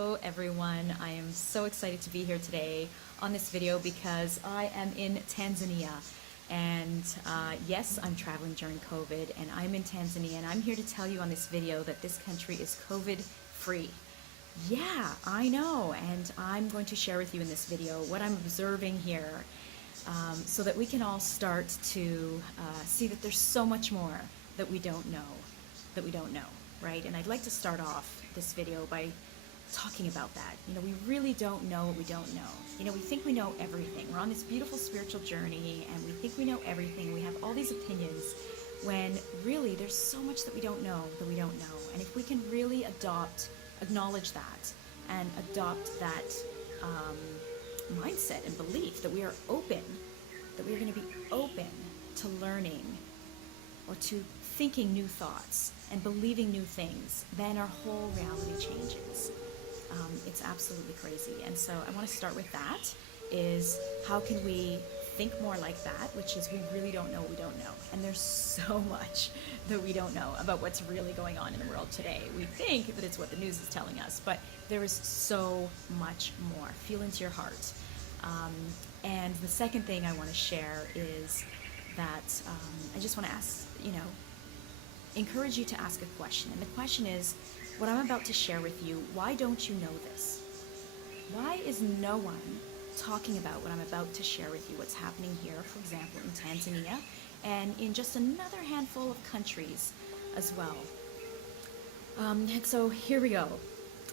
Hello everyone, I am so excited to be here today on this video because I am in Tanzania and yes, I'm traveling during COVID and I'm in Tanzania and I'm here to tell you on this video that this country is COVID free. Yeah, I know, and I'm going to share with you in this video what I'm observing here so that we can all start to see that there's so much more that we don't know, right? And I'd like to start off this video by talking about that. We really don't know what we don't know. We think we know everything. We're on this beautiful spiritual journey and we think we know everything. We have all these opinions when really there's so much that we don't know. And if we can really acknowledge that and adopt that mindset and belief that we are open, that we are going to be open to learning or to thinking new thoughts and believing new things, then our whole reality changes. It's absolutely crazy. And so I want to start with that, is how can we think more like that, which is we really don't know what we don't know. And there's so much that we don't know about what's really going on in the world today. We think that it's what the news is telling us, but there is so much more. Feel into your heart. And the second thing I want to share is that I just want to encourage you to ask a question. And the question is, what I'm about to share with you, why don't you know this? Why is no one talking about what I'm about to share with you, what's happening here, for example, in Tanzania, and in just another handful of countries as well? And so here we go.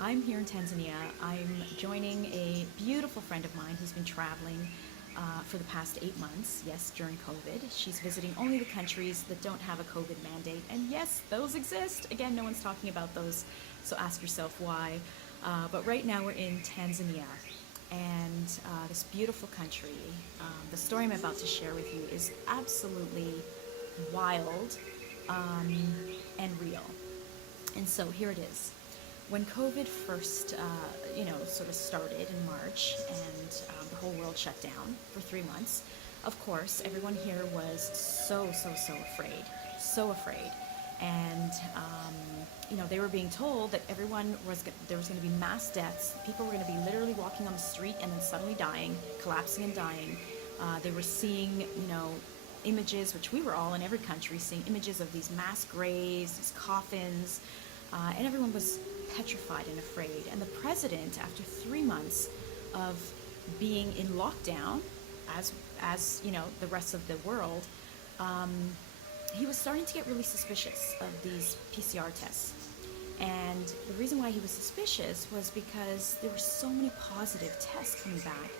I'm here in Tanzania. I'm joining a beautiful friend of mine who's been traveling for the past 8 months, yes, during COVID. She's visiting only the countries that don't have a COVID mandate, and yes, those exist. Again, no one's talking about those, so ask yourself why. But right now we're in Tanzania, and this beautiful country. The story I'm about to share with you is absolutely wild and real. And so here it is. When COVID first, sort of started in March and the whole world shut down for 3 months, of course, everyone here was so afraid. And, they were being told that there was going to be mass deaths. People were going to be literally walking on the street and then suddenly dying, collapsing and dying. They were seeing, images, which we were all in every country, seeing images of these mass graves, these coffins, and everyone was petrified and afraid. And the president, after 3 months of being in lockdown, as the rest of the world, he was starting to get really suspicious of these PCR tests. And the reason why he was suspicious was because there were so many positive tests coming back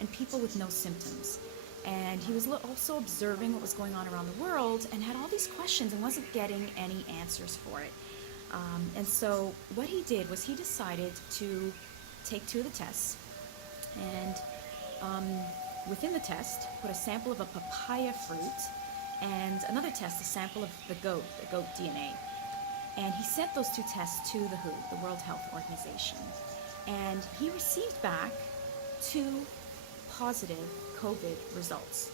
and people with no symptoms. And he was also observing what was going on around the world and had all these questions and wasn't getting any answers for it. And so what he did was he decided to take 2 of the tests and within the test put a sample of a papaya fruit and another test, a sample of the goat DNA. And he sent those 2 tests to the WHO, the World Health Organization. And he received back 2 positive COVID results.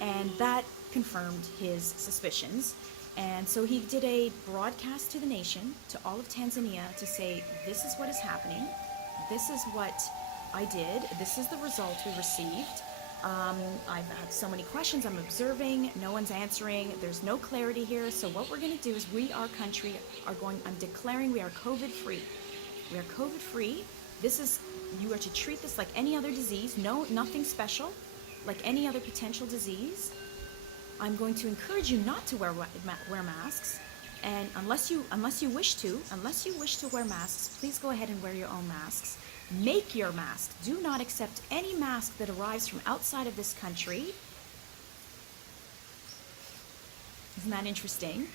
And that confirmed his suspicions. And so he did a broadcast to the nation, to all of Tanzania, to say, this is what is happening, this is what I did, this is the result we received. I've had so many questions, I'm observing, no one's answering, there's no clarity here, so what we're going to do is I'm declaring we are COVID free. We are COVID free. You are to treat this like any other disease, nothing special, like any other potential disease. I'm going to encourage you not to wear masks, and unless you wish to wear masks, please go ahead and wear your own masks. Make your mask. Do not accept any mask that arrives from outside of this country. Isn't that interesting?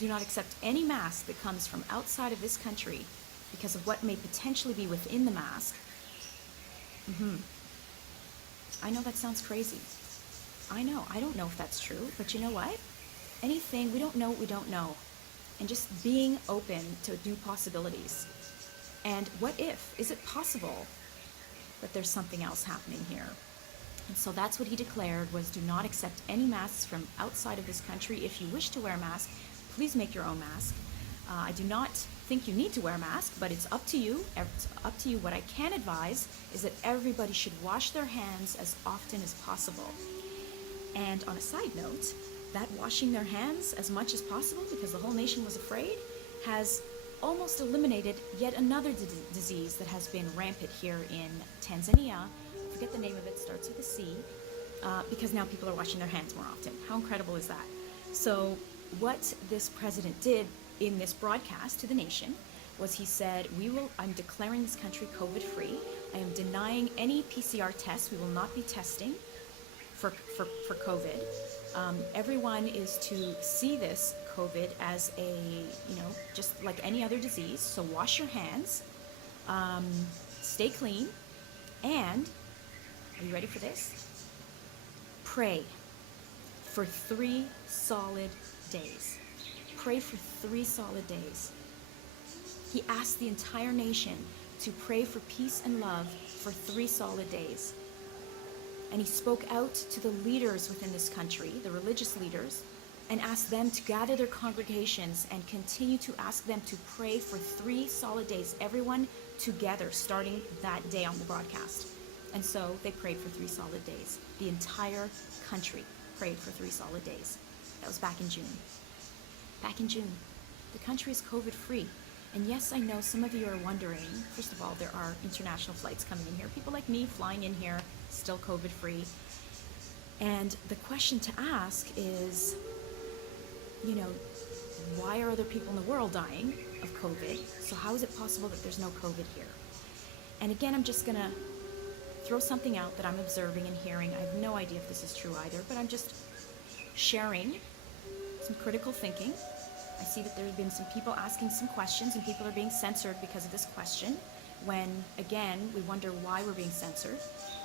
Do not accept any mask that comes from outside of this country because of what may potentially be within the mask. I know that sounds crazy. I know, I don't know if that's true, but you know what? Anything, we don't know what we don't know. And just being open to new possibilities. And what if? Is it possible that there's something else happening here? And so that's what he declared, was do not accept any masks from outside of this country. If you wish to wear a mask, please make your own mask. I do not think you need to wear a mask, but it's up to you. It's up to you. What I can advise is that everybody should wash their hands as often as possible. And on a side note, that washing their hands as much as possible, because the whole nation was afraid, has almost eliminated yet another disease that has been rampant here in Tanzania. I forget the name of it, starts with a C, because now people are washing their hands more often. How incredible is that? So what this president did in this broadcast to the nation was he said, I'm declaring this country COVID-free. I am denying any PCR tests. We will not be testing for COVID. Everyone is to see this COVID as just like any other disease. So wash your hands, stay clean, and are you ready for this? Pray for 3 solid days. Pray for 3 solid days. He asked the entire nation to pray for peace and love for 3 solid days. And he spoke out to the leaders within this country, the religious leaders, and asked them to gather their congregations and continue to ask them to pray for 3 solid days, everyone together, starting that day on the broadcast. And so they prayed for 3 solid days. The entire country prayed for 3 solid days. That was back in June. Back in June. The country is COVID-free. And yes, I know some of you are wondering, first of all, there are international flights coming in here. People like me flying in here, still COVID-free. And the question to ask is, why are other people in the world dying of COVID? So how is it possible that there's no COVID here? And again, I'm just going to throw something out that I'm observing and hearing. I have no idea if this is true either, but I'm just sharing some critical thinking. I see that there have been some people asking some questions, and people are being censored because of this question, when, again, we wonder why we're being censored.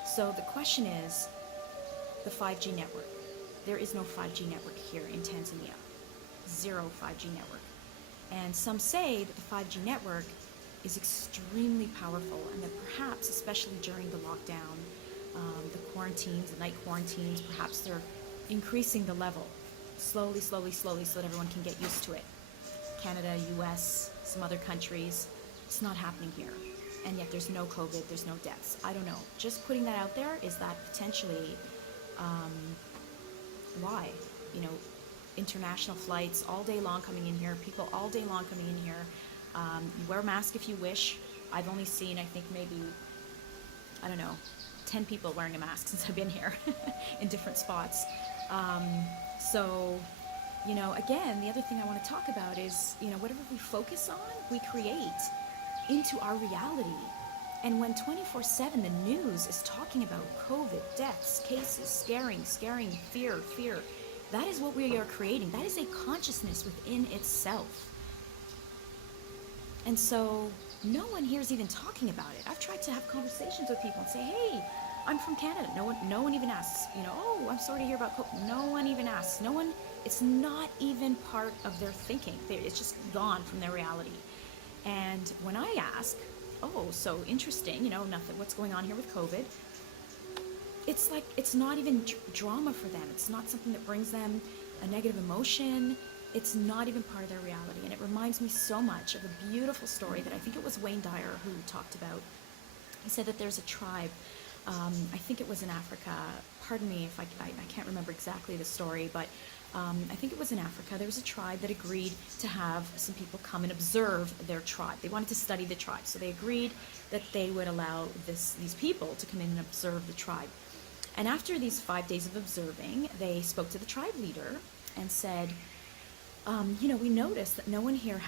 So the question is the 5G network. There is no 5G network here in Tanzania. 0 5G network. And some say that the 5G network is extremely powerful, and that perhaps, especially during the lockdown, the quarantines, the night quarantines, perhaps they're increasing the level slowly, so that everyone can get used to it. Canada, US, some other countries, it's not happening here. And yet there's no COVID, there's no deaths. I don't know. Just putting that out there, is that potentially why? International flights all day long coming in here, people all day long coming in here. You wear a mask if you wish. I've only seen, I think, maybe, 10 people wearing a mask since I've been here in different spots. So, again, the other thing I want to talk about is, whatever we focus on, we create into our reality. And when 24/7 the news is talking about COVID, deaths, cases, scaring, fear, that is what we are creating. That is a consciousness within itself. And so no one here is even talking about it. I've tried to have conversations with people and say, hey, I'm from Canada. No one even asks, oh, I'm sorry to hear about COVID. No one even asks. It's not even part of their thinking. It's just gone from their reality. And when I ask, oh, so interesting, nothing, what's going on here with COVID? It's like, it's not even drama for them. It's not something that brings them a negative emotion. It's not even part of their reality. And it reminds me so much of a beautiful story that I think it was Wayne Dyer who talked about. He said that there's a tribe, I think it was in Africa, pardon me if I can't remember exactly the story, but I think it was in Africa. There was a tribe that agreed to have some people come and observe their tribe. They wanted to study the tribe, so they agreed that they would allow these people to come in and observe the tribe. And after these 5 days of observing, they spoke to the tribe leader and said, we noticed that no one here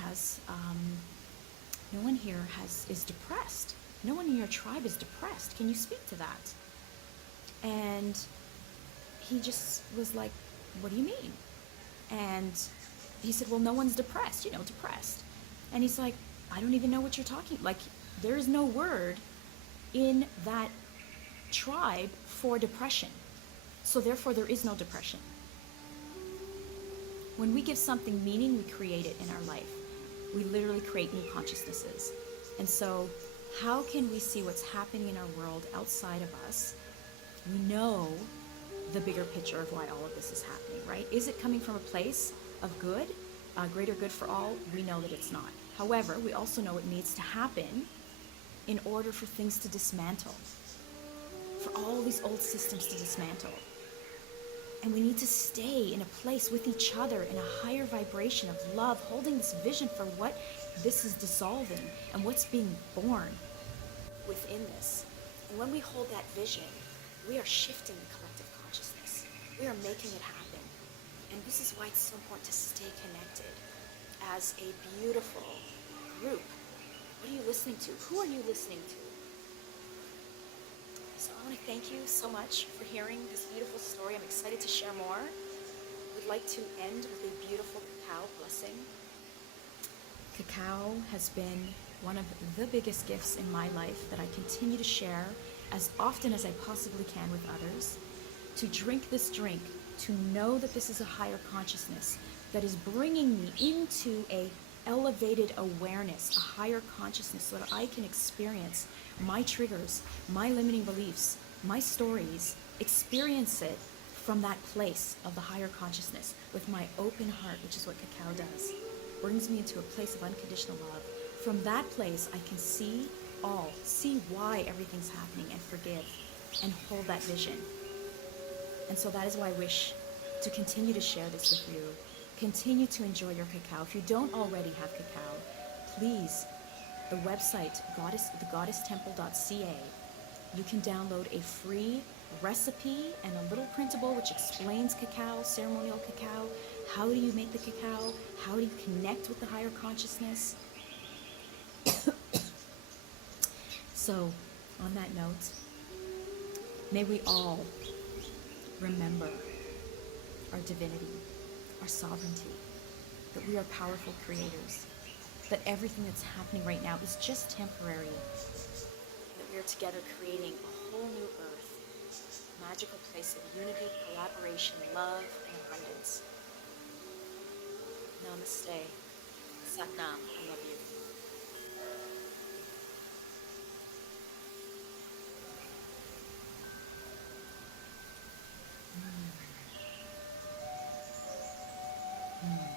is depressed. No one in your tribe is depressed. Can you speak to that? And he just was like, what do you mean? And he said, well, no one's depressed, depressed. And he's like, I don't even know what you're talking, like, there is no word in that tribe for depression. So therefore there is no depression. When we give something meaning, we create it in our life. We literally create new consciousnesses. And so how can we see what's happening in our world outside of us? We know the bigger picture of why all of this is happening, right? Is it coming from a place of good? greater good for all, we know that it's not. However, we also know it needs to happen in order for things to dismantle, for all these old systems to dismantle. And we need to stay in a place with each other in a higher vibration of love, holding this vision for what this is dissolving and what's being born within this. And when we hold that vision, we are shifting the collective consciousness. We are making it happen. And this is why it's so important to stay connected as a beautiful group. What are you listening to? Who are you listening to? So I want to thank you so much for hearing this beautiful story. I'm excited to share more. We'd like to end with a beautiful cacao blessing. Cacao has been one of the biggest gifts in my life that I continue to share as often as I possibly can with others. To drink this drink, to know that this is a higher consciousness that is bringing me into a elevated awareness, a higher consciousness, so that I can experience my triggers, my limiting beliefs, my stories, experience it from that place of the higher consciousness with my open heart, which is what cacao does. Brings me into a place of unconditional love. From that place, I can see all, see why everything's happening, and forgive, and hold that vision. And so that is why I wish to continue to share this with you. Continue to enjoy your cacao. If you don't already have cacao, please, the website, thegoddesstemple.ca, you can download a free recipe and a little printable which explains cacao, ceremonial cacao. How do you make the cacao? How do you connect with the higher consciousness? So, on that note, may we all remember our divinity, our sovereignty, that we are powerful creators, that everything that's happening right now is just temporary, that we are together creating a whole new earth, a magical place of unity, collaboration, love, and abundance. Namaste. Satnam. I love you. Mm.